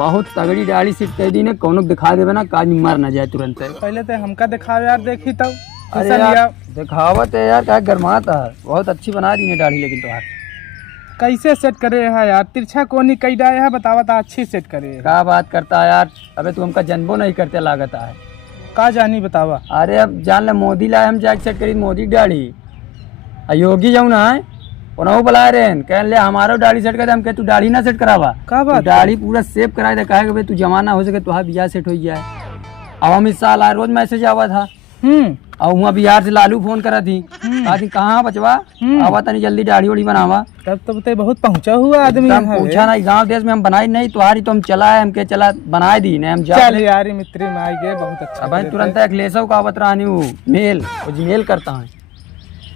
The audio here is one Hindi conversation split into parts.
बहुत तगड़ी डाली सीट कह दी ने कोनो दिखा देवे ना काज मर ना जाए तुरंत। पहले तो हमका दिखाओ यार, देखी तब। अरे यार दिखावत है यार, क्या गरमाता है। बहुत अच्छी बना दी ने दाढ़ी, लेकिन तुम्हार कैसे सेट करे है यार? तिरछा कोनी कई डाले है, बतावा था अच्छी सेट करे। क्या बात करता है यार, अबे तू हमका जन्मो नहीं करते लागत है। का जानी बतावा। अरे अब जान ले मोदी लाए हम जाके सेट करी मोदी दाढ़ी। योगी जाऊ ना है उन्होंने बुला रहे हैं, कह ले हमारो दाढ़ी सेट कर दे। हम कह तू दाढ़ी ना सेट करावा, का बात? दाढ़ी पूरा सेव कराए दे, कहे भाई तू जमाना हो सके तो बियाह सेट हो जाए। अब हम इस साल आए, रोज मैसेज आवा था। और वहाँ बिहार से लालू फोन करा थी, कहा थी कहाँ बचवा आवा तनी जल्दी दाढ़ी उड़ी बनावा। तब तो बताइए बहुत पहुँचा हुआ आदमी है। पूछा नहीं, गांव देश में हम बनाई नहीं, तुम्हारी तो हम चला है, हम के चला बनाए दी ने हम चल यार मित्री में आई गए, बहुत अच्छा। भाई तुरंत एक लेसो का बतरानी हूँ मेल मेल करता है,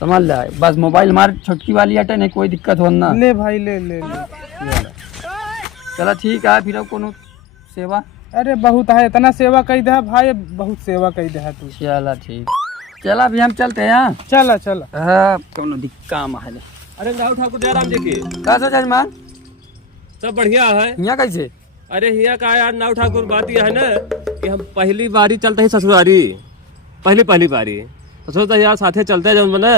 समझ ले। बस मोबाइल हमारी छोटकी वाली हटे, नहीं कोई दिक्कत हो ना। ले भाई ले ले, चला ठीक है फिर कोनो सेवा। अरे बहुत है, इतना सेवा कही दे भाई, बहुत सेवा कही दे तू। चला ठीक, चला अभी हम चलते हैं। चला चला कोनो दिक्कत है। अरे राव ठाकुर जयराम जी की का सोचा जजमान, सब बढ़िया है। यहाँ कैसे? अरे हिया का यार नाव ठाकुर बात यह है ना कि हम पहली बारी चलते हैं ससुरारी, पहली बारी तो सोचता यार साथे चलते हैं जब मने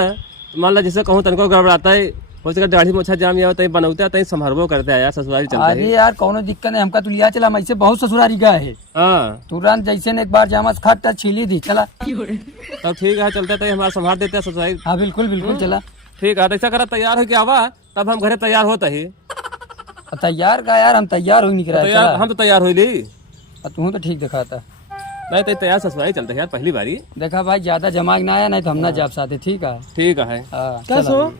मान ला जैसे कहूँ तनको गड़बड़ाता है, हो सके दाढ़ी मोछा जाम या तहीं बनौते हैं तहीं संभारबो करते हैं यार ससुरारी चलते हैं। अरे यार कोनो दिक्कत नहीं, हमका तू लिया चला, मैं बहुत ससुरारी गए है। हाँ तुरंत जैसे ने एक बार जामस खट छीली थी, चला तब ठीक है चलते हैं, हमारा संभाल देते हैं ससुरारी। हाँ बिल्कुल बिल्कुल चला ठीक है, ऐसा करा तैयार हो के आवा, तब हम घरे तैयार होता ही। तैयार का यार, हम तैयार हो नहीं करा। हम तो तैयार हो ली, तू तो ठीक दिखाता। नहीं तो तैयार ससुरारी चलते हैं यार पहली बारी। देखा भाई ज्यादा जमाग ना आया, नहीं तो हम ना जाप साथे। ठीक है ठीक है। क्या सो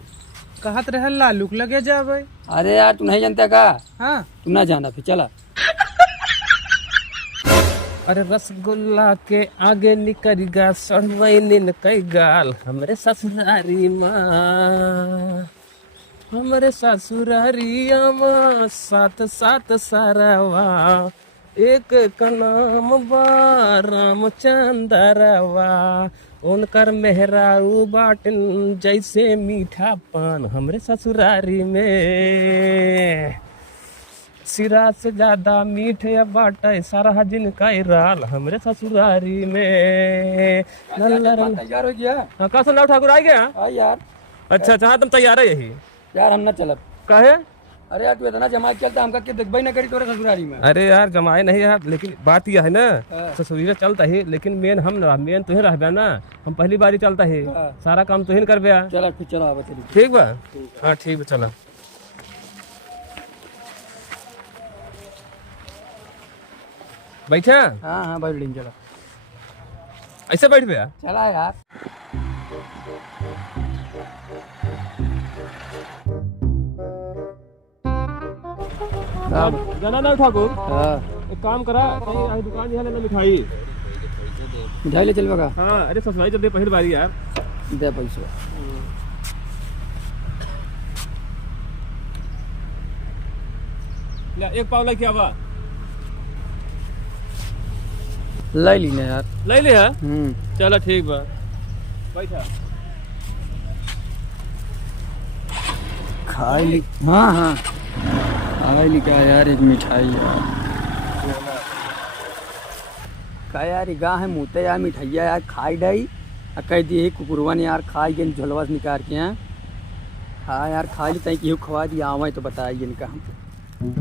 कहत रहे लालूक लगे जा भाई? अरे यार तू नहीं जानता का? हाँ तू ना जाना फिर चला। अरे रसगुल्ला के आगे निकल गा सड़वैलिन कई गाल, हमरे ससुरारी माँ, हमरे ससुरारिया माँ साथ साथ सारावा, एक का नाम बा रामचंद्रवा, उनकर मेहरारू बाटन जैसे मीठा पान, हमरे ससुरारी में सिरा से ज्यादा मीठ या बाटे सारा जिनका राल, हमरे ससुरारी में। तैयार हो गया? हाँ का नाव ठाकुर आ गया? हाँ यार। अच्छा अच्छा, तुम तैयार है यही? यार हम ना चलब। कहे? अरे यार तू इतना जमाग चलता, हमका के देखबई ना करी तोरे ससुरारी में। अरे यार जमाए नहीं यार, लेकिन बात यह है ना ससुरी चलता है, लेकिन मेन हम ना, मेन तुहे रहबे ना, हम पहली बारी चलता है, सारा काम तुहे करबे। चला फिर चला आवा तेरी। ठीक बा? हाँ ठीक बा, चला। बैठा? हाँ हाँ बैठ लेंगे, चला। ऐसे बैठ गया? चला यार। जाना ना ठाकुर, हाँ एक काम करा, कहीं आई दुकान यहाँ लेना मिठाई। मिठाई ले चल बगा। हाँ अरे ससुराली चलते पहली बारी यार। दे पैसा। एक पाव लेके आवा। ले ली ना यार। ले ले है? चलो ठीक बा, बैठा। खा ली। हाँ हाँ खा ली का यार, एक मिठाई यार। का यार गा है मुँहते यार मिठाइया यार खाई डाई, कह दी कुकुरवा ने यार खाई गए झोलवा से निकाल के। हैं हाँ यार खा ली, तई खवा दिया आवा तो बताइए इनका हम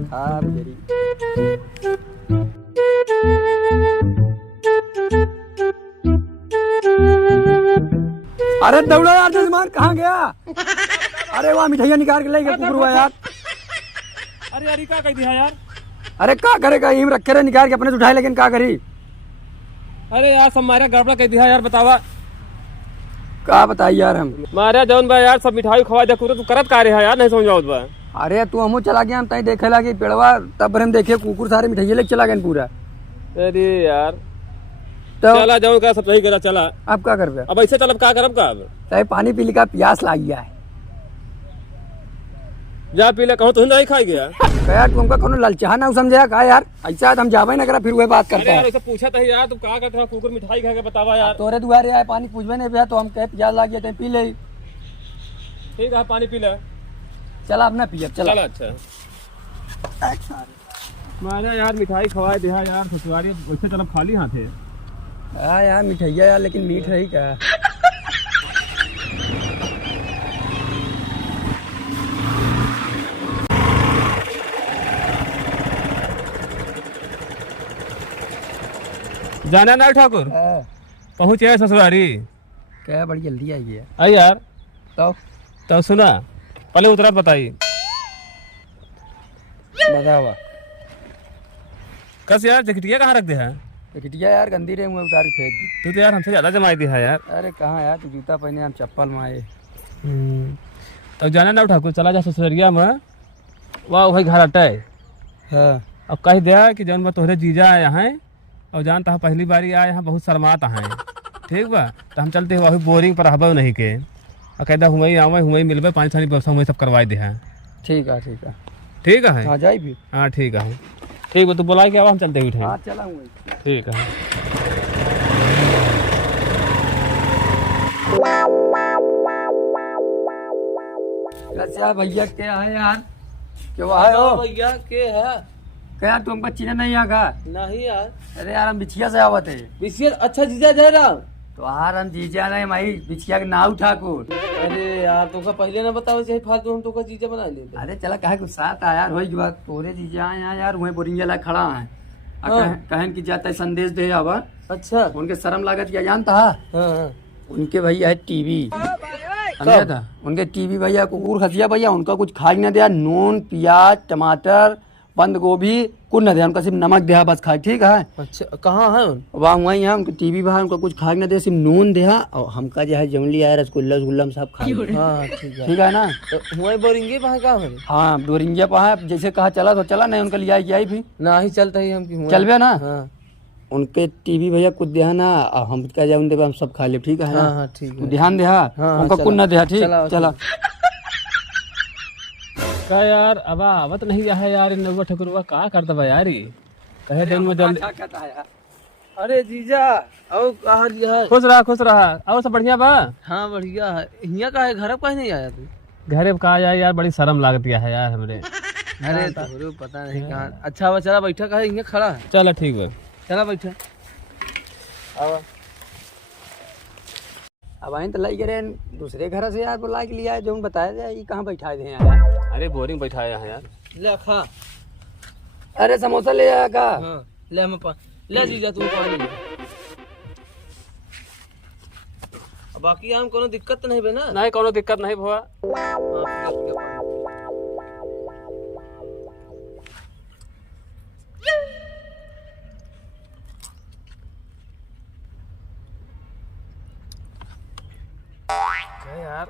खा बेरी। अरे दौड़ा यार जजमान, कहाँ गया? अरे वहाँ मिठाइया निकाल के ले गया कुकुरवा यार। अरे यार क्या कह दिया यार? अरे क्या करेगा, यहीं रखे रहे निकाल के अपने से उठाए, लेकिन क्या करी? अरे यार सब मारे गड़बड़ा कह दिया यार, बतावा क्या बताई यार हम? मारे जौन बा यार सब मिठाई खवा दे, तू करत का रहा यार, नहीं समझाओ बा। अरे तू हमू चला गया, हम तई देखे लगे पेड़वा, तब हम देखे कुकुर सारे मिठाइया लेके चला गए पूरा। अरे यार तो चला जाऊं का, सब सही करा चला। अब क्या कर? अब ऐसे चल, अब क्या करब का? अब तय पानी पी ली का, प्यास लाग गया है। जा पी ले, कहूँ तो नहीं खाई गया। यार तू हमका कोनो ललचाहा ना समझा का यार? ऐसा हम जावे ना करा, फिर वही बात अरे करता यार है। ऐसे पूछा था यार, तुम कहा करते हो कुकुर मिठाई खा के, बतावा यार। तोरे दुआरे आए पानी पूछवे नहीं भैया, तो हम कहे प्यास लाग गया, पी ले। ठीक है पानी पी ले। चला अब ना पिए, चला। चला अच्छा। मारा यार मिठाई खवाए दिया यार ससुरारी वैसे तरफ खाली हाथ है। हाँ यार मिठाइया यार, लेकिन मीठ रही क्या। जाना ना ठाकुर, पहुँचे ससुरारी। क्या बड़ी जल्दी आई है। आई यार तो सुना, पहले उतरा बताई। बतावा कस यार जैकेटिया कहाँ रख दे है? टिकटिया यार गंदी रहे, मुँह उतार के फेंक दी। तू तो यार हमसे ज्यादा जमाई दी है यार। अरे कहाँ यार, तू जूता पहने हम चप्पल में आए। अब जाना ना ठाकुर, चला जा ससुरिया में, वाह वही घर अटे। हाँ अब कह दिया कि जौन बा तोहरे जीजा आए हैं और जानता है पहली बारी आए हैं, बहुत शर्मात हैं। ठीक बा, तो हम चलते वही बोरिंग पर रहबे नहीं के, और कहता हुए आवे हुए मिलबे, पानी छानी व्यवस्था हुए सब करवाई दे हैं। ठीक है ठीक है। ठीक है आ जाए भी। हाँ ठीक है, ठीक है तू बुला के आओ, हम चलते उठे। हाँ चला हूँ। ठीक है। अच्छा भैया क्या है यार, क्यों आए हो भैया के है? क्या यार, तुमको चीना नहीं आगा? नहीं यार। अरे यार हम बिछिया से आवत है। विशेष अच्छा जीजा जा रहा। तो यार हम जीजा नहीं माई, बिछिया के नाव ठाकुर। अरे यार तुमका पहले ना बताओ चाहे फालतू हम तुमका जीजा बना लेते। अरे चला कहे कुछ साथ आया यार, वही बात तोरे जीजा आए यहाँ यार, वही बोरिंग ला खड़ा है। कहन की जाता है संदेश दे आवा। अच्छा। उनके शर्म लागत क्या जानता है? हाँ। उनके भैया है टीवी, समझा था? उनके टीवी भैया कुकुर खसिया भैया, उनका कुछ खाई ना दिया, नून प्याज टमाटर बंद गोभी कुछ न दिया, उनका सिर्फ नमक दिया बस खाई। ठीक है। अच्छा कहाँ है उन? वहाँ वहीं है उनके टीवी बाहर, उनका कुछ खाई ना दिया, सिर्फ नून दिया, और हमका जो है जमली आया रसगुल्ला रसगुल्ला हम सब खाए। हाँ ठीक है ना। तो वही बोरेंगे वहाँ कहाँ है? हाँ बोरिंगिया पहा, जैसे कहा चला तो चला, नहीं उनका लिया आई भी ना ही चलता ही हम की चलबे ना। हाँ उनके टीवी भैया कुछ दिया ना, और हम क्या जाए उनके हम सब खा ले। ठीक है ना। हाँ हाँ ठीक है। ध्यान दिया उनका कुछ न दिया। ठीक चला। का यार अब आवत नहीं है यार, इन नौवा ठकुरवा का कर दबा यार, ये कहे दिन में जल्दी। अरे जीजा आओ कहाँ लिया है? खुश रहा और सब बढ़िया बा। हाँ बढ़िया है। यहाँ का है, घर पर नहीं आया तू? घरे पे कहा जाए यार, बड़ी शर्म लागती है यार हमरे। अरे तो पता नहीं कहाँ। अच्छा वो चला बैठा का है, यहाँ खड़ा है। चलो ठीक है, चला बैठा। अब आई तो लाई गए दूसरे घर से यार, बुला के लिया है जो हम बताया जाए, ये कहाँ बैठाए थे यार। अरे बोरिंग बैठाया है यार। ले खा। अरे समोसा ले आया का। हाँ ले हम ले जीजा तू पानी ले। बाकी हम कोनो दिक्कत नहीं बे ना? नहीं कोनो दिक्कत नहीं भुआ। यार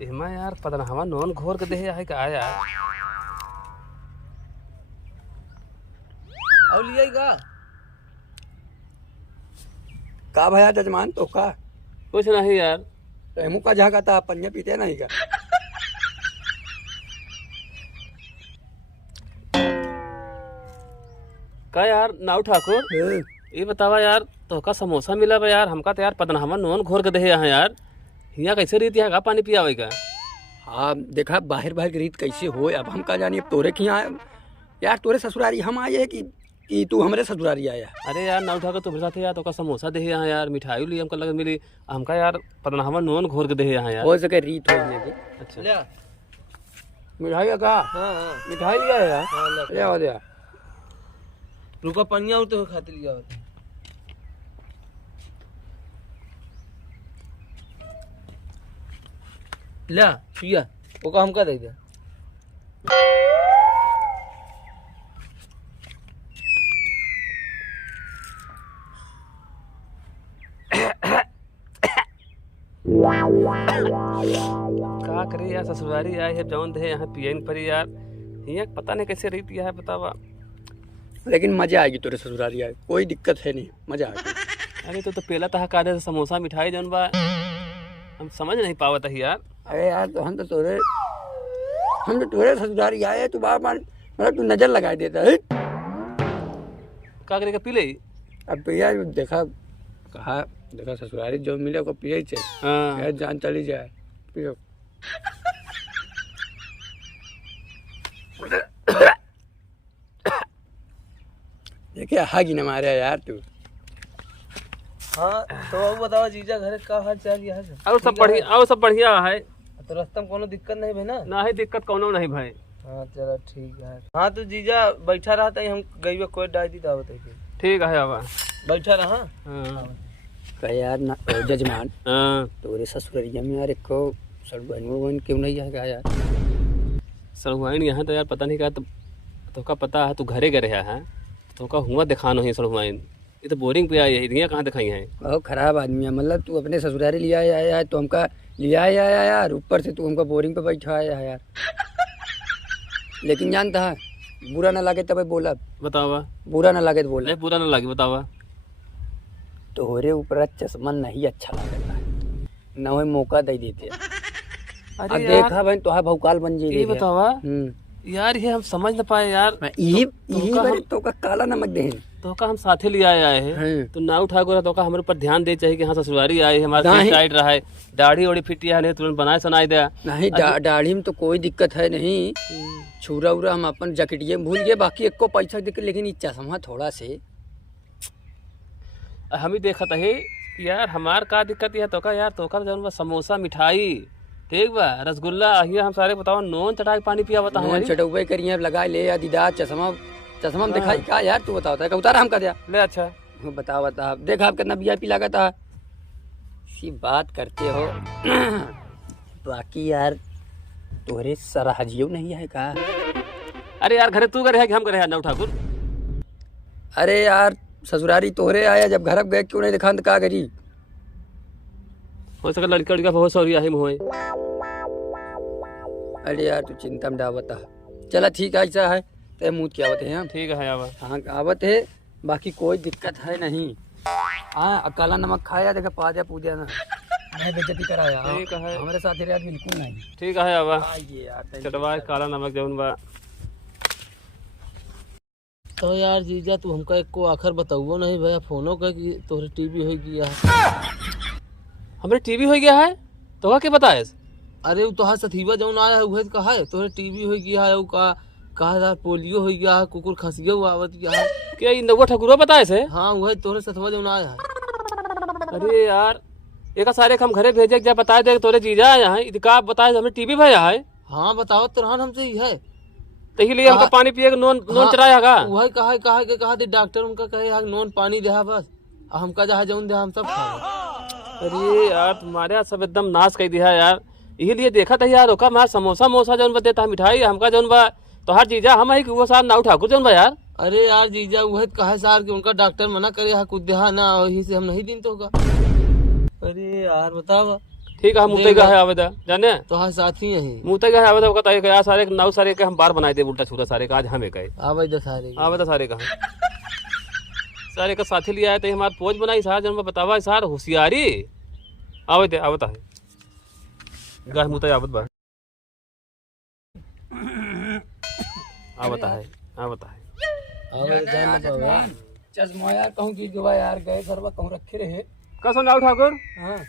इमा यार पता ना हवा नॉन घोर के दे है का यार। और लिया का भैया जजमान तो का कुछ नहीं यार। तो हमू का झाका था, पन्या पीते नहीं का। का यार नाव ठाकुर, ये बतावा यार तो का समोसा मिला बा यार, हमका तो यार पता ना हवा नॉन घोर के दे यहाँ यार। यहाँ कैसे रीत है का पानी पियावे का? हाँ देखा बाहर बाहर की रीत कैसे हो, अब हम का जानी। अब तोरे की यहाँ यार, तोरे ससुरारी हम आए है कि तू हमारे ससुरारी आया? अरे यार नाव ठाकुर तुम्हारे साथ यार तो का समोसा दे यहाँ यार, मिठाई ली हमका लगा मिली, हमका यार पता ना हवा नॉन घोर के दे यहाँ यार। हो सके रीत हो जाएगी। अच्छा ले। मिठाई का हाँ हाँ मिठाई लिया है यार। हाँ ले आओ दिया। रुका पनिया और तो खाते लिया होता। ले पिया वो का हमका दे दे। का करे यार, ससुरारी आए है जौन दे यहाँ पियन पर यार, यहाँ पता नहीं कैसे रीत है बतावा। लेकिन मजा आएगी तोरे ससुरारी आए, कोई दिक्कत है नहीं, मजा आएगी। अरे तो पहला तहा का दे समोसा मिठाई जौन बा, हम समझ नहीं पावत है यार। अरे यार तो हम तो तोरे ससुरारी आए, तू बार बार मतलब तू नजर लगा देता है। का करेगा पी ले। अब भैया देखा कहा, देखा ससुरारी जो मिले वो पिए चाहिए। हाँ यार जान चली जाए पियो। देखे हागी न मारे यार तू। हाँ तो अब बताओ जीजा घर का हाल चाल यहाँ से? और सब बढ़िया है। तो रास्ता में कोनो दिक्कत नहीं भाई ना? ना ही दिक्कत कोनो नहीं भाई। हाँ चलो ठीक है। हाँ तो जीजा बैठा रहा था हम गई कोई डाल दी दावत है ठीक है अब। बैठा रहा। हाँ कह यार ना जजमान हाँ तोरे ससुररिया में यार एको सड़बन क्यों नहीं है यार? सड़ुआइन यहाँ तो यार पता नहीं क्या तो का पता है तू घरे गए है तो का हुआ दिखा नहीं सड़ुआइन। ये तो बोरिंग पे आई है इधर कहाँ दिखाई है। बहुत खराब आदमी है, मतलब तू अपने ससुरारी लिया आया है तो हमका लिया आया यार, ऊपर से तू हमका बोरिंग पे बैठा आया है यार। लेकिन जानता है बुरा ना लगे तब बोला, बतावा। बुरा ना लगे तो बोला। नहीं पूरा ना लगे बतावा। तोहरे ऊपर चश्मा नहीं अच्छा लगता है, न हो मौका दे देते। अब देखा भाई तो भौकाल बन ये जाएगी। बतावा यार ये हम समझ ना पाए यार। यही तो का काला नमक दे तो का हम साथे ले आए हैं तो ना उठा को तो का हमारे ऊपर ध्यान दे चाहिए कि हाँ ससुरारी आए हमारा टाइट रहा है, दाढ़ी ओढ़ी फिटिया है नहीं तुरंत बनाए सुनाई दे। नहीं दाढ़ी में तो कोई दिक्कत है नहीं, छुरा उरा हम अपन जैकेटिए में भूल गए, बाकी एक को पैसा दिक्कत, लेकिन ये चश्मा थोड़ा से हम ही देखा है यार हमार का दिक्कत है तो का यार तो का जौन बा समोसा मिठाई ठीक बा रसगुल्ला ये हम सारे बताओ नॉन चटाई पानी पिया बता नॉन चटौबे करिए लगा ले या दीदा चश्मा में दिखाई का यार तू बताओ का उतारा हम का दिया ले। अच्छा बता देख आप कितना वीआईपी लगा था, सी बात करते हो। बाकी यार तोहरे सराहजियो नहीं है का? अरे यार घरे तू करे है कि हम करे है नौ ठाकुर? अरे यार ससुरारी तोहरे आया जब घर गए क्यों नहीं दिखा का करी? हो सके लड़का लड़का बहुत सॉरी आहे मोए। अरे यार तू चिंता में डावता। चला ठीक है ऐसा है ते मुँह क्या आवत है हम? ठीक है आवा। हाँ आवत है, बाकी कोई दिक्कत है नहीं। हाँ काला नमक खाया देखा पाजा पूजा ना मैं बेइज्जती कराया। ठीक है हमारे साथ यार बिल्कुल नहीं। ठीक है आवा। ये यार चटवा काला नमक जौन बा। तो यार जीजा तू हमका एक को आखिर बताओ नहीं भैया फोनो का कि तोहरे टीवी हो गया है। हमरे टीवी हो गया है तो क्या बताए? अरे वो तोहार सथीवा जौन आया है वही कहा है तोहरे टीवी हो गया है, कहा यार पोलियो हो गया है, कुकुर खसिया हुआ आवत गया है। क्या ये नौवा ठकुरा बताए से? हाँ वही तोहरे सथवा जौन आया है। अरे यार एक सारे हम घरे भेजे जा बताए दे तोरे जीजा आया है का बताए हमें टीवी भैया है। हाँ बताओ तो रहन हमसे ही है तो लिए हमको पानी पिए नॉन चढ़ाया का वही कहा डॉक्टर उनका कहे नॉन पानी दे बस हमका जहाँ जौन दे हम सब खा। अरे यार तुम्हारे यहाँ सब एकदम नाश कर दिया यार, यही लिए देखा था यार ओका हमारा समोसा मोसा जौन बा देता मिठाई हमका जौन बा तो हर जीजा हम है कि वो साहब नाउ ठाकुर जौन बा यार। अरे यार जीजा वही कहा सार कि उनका डॉक्टर मना करे हा कुछ देहा ना वही से हम नहीं दिन तो होगा। अरे यार बतावा। ठीक है हम मुते का है आवेदा जाने तो हाँ साथी है मुते का है आवेदा कहता है यार सारे नाउ सारे के हम बार बनाए दे उल्टा छूरा सारे का आज हमें कहे आवेदा सारे आवेदा सारे का सारे का साथी लिया है तो हमारे पोज बनाई सार जन्म बतावा सार होशियारी आवत आवत है गाय मुता आवत बा आवत है आवत है। चश्मा यार कहूँ की गवा यार गए सरवा कहूँ रखे रहे का सुन ठाकुर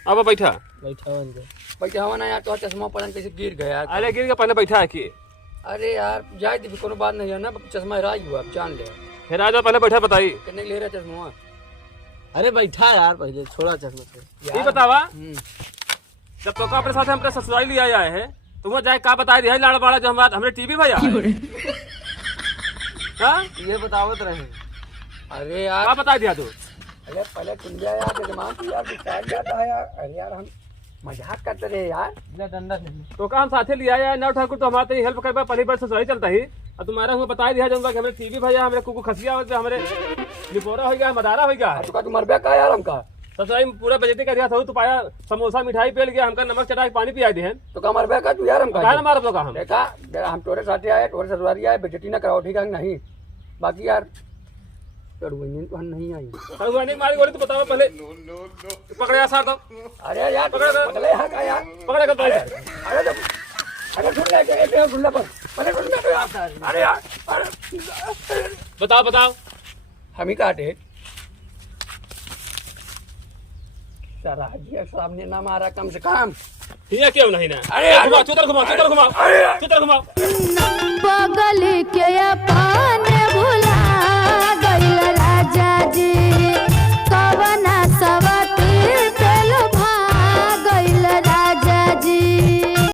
अब बैठा बैठा हुआ ना यार तो चश्मा पड़न कैसे गिर गया यार। अरे गिर के पहले बैठा है कि अरे यार जाए दी कोनो बात नहीं है ना, चश्मा हेरा हुआ अब जान ले फिर आजा पहले बैठा बताई कितने ले रहा चश्मा। अरे बैठा यार पहले छोड़ा चश्मा से ये बतावा जब तो अपने साथ हमने ससुराली लिया आए हैं तुम जाए का बताए दिया लाड़ बाड़ा जो हमारे हमने टीवी भैया हाँ ये बतावत रहे। अरे यार का बता दिया तू? अरे पहले तुम यार दिमाग की यार दिखाया जाता है यार। अरे यार हम मजाक करते रहे यार। डंडा तो का हम साथे लिया आया नौ ठाकुर तो हमारे हेल्प कर पहली बार ससुराली चलता ही और तुम्हारा हमें बता दिया जाऊंगा कि हमें टीवी भैया हमारे कुकु खसिया हो गया हमारे लिपोरा हो गया मदारा हो गया तो का तुम मरबे का यार हमका ससुराली में पूरा बजटी कर दिया था तो पाया समोसा मिठाई पेल गया हमका नमक चटा के पानी पिया दिए तो का मरबे का तू यार हमका ना मार तो का हम देखा हम तोरे साथे आए तोरे ससुरारी आए बेजती ना कराओ ठीक है नहीं। बाकी यार तड़ुइन तो नहीं आई नहीं मारी गोली तो बताओ पहले पकड़े साथ तो अरे यार पकड़े यहाँ का यार पकड़े कर पहले अरे सुन ले एक गुल्ला पर अरे सुन ले यार। अरे यार बताओ बताओ हम ही काटे सराहजिया सामने ना मारा कम से कम ये क्यों नहीं ना? अरे यार घुमाओ चुतर घुमाओ चुतर घुमाओ चुतर घुमाओ